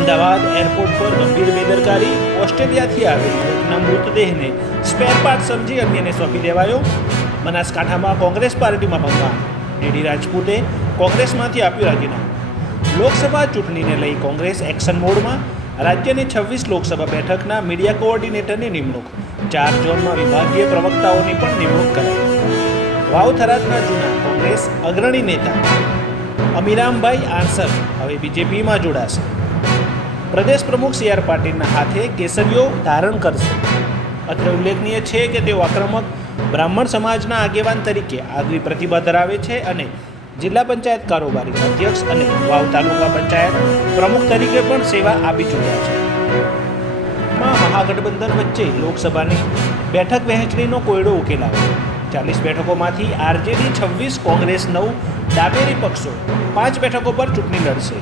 Ahmedabad airport પર ગંભીર બેદરકારી, ઓસ્ટ્રેલિયાથી આવેલી એકના મૃતદેહને સ્પેર પાર્ટ સમજી અન્યને સોંપી દેવાયો. બનાસકાંઠામાં કોંગ્રેસ પાર્ટીમાં ભંગાણ, ડી રાજપૂતે કોંગ્રેસમાંથી આપ્યું રાજીનામું. લોકસભા ચૂંટણીને લઈ કોંગ્રેસ એક્શન મોડમાં. રાજ્યની 26 લોકસભા બેઠકના મીડિયા કોઓર્ડિનેટરની નિમણૂક. 4 ઝોનમાં વિભાગીય પ્રવક્તાઓની પણ નિમણૂક કરાઈ. વાવ થરાદના જૂના કોંગ્રેસ અગ્રણી નેતા અમીરામભાઈ આંસર હવે બીજેપીમાં જોડાશે. પ્રદેશ પ્રમુખ સી.આર. પાટીલના હાથે કેસરીઓ ધારણ કરશે. અત્રે ઉલ્લેખનીય છે કે તેઓ આક્રમક બ્રાહ્મણ સમાજના આગેવાન તરીકે આગવી પ્રતિભા ધરાવે છે અને જિલ્લા પંચાયત કારોબારી અધ્યક્ષ અને વાવ તાલુકા પંચાયત પ્રમુખ તરીકે પણ સેવા આપી ચૂક્યા છે. મહાગઠબંધન વચ્ચે લોકસભાની બેઠક વહેંચણીનો કોયડો ઉકેલાયો. 40 બેઠકોમાંથી આરજેડી 26, કોંગ્રેસ 9, ડાબેરી પક્ષો 5 બેઠકો પર ચૂંટણી લડશે.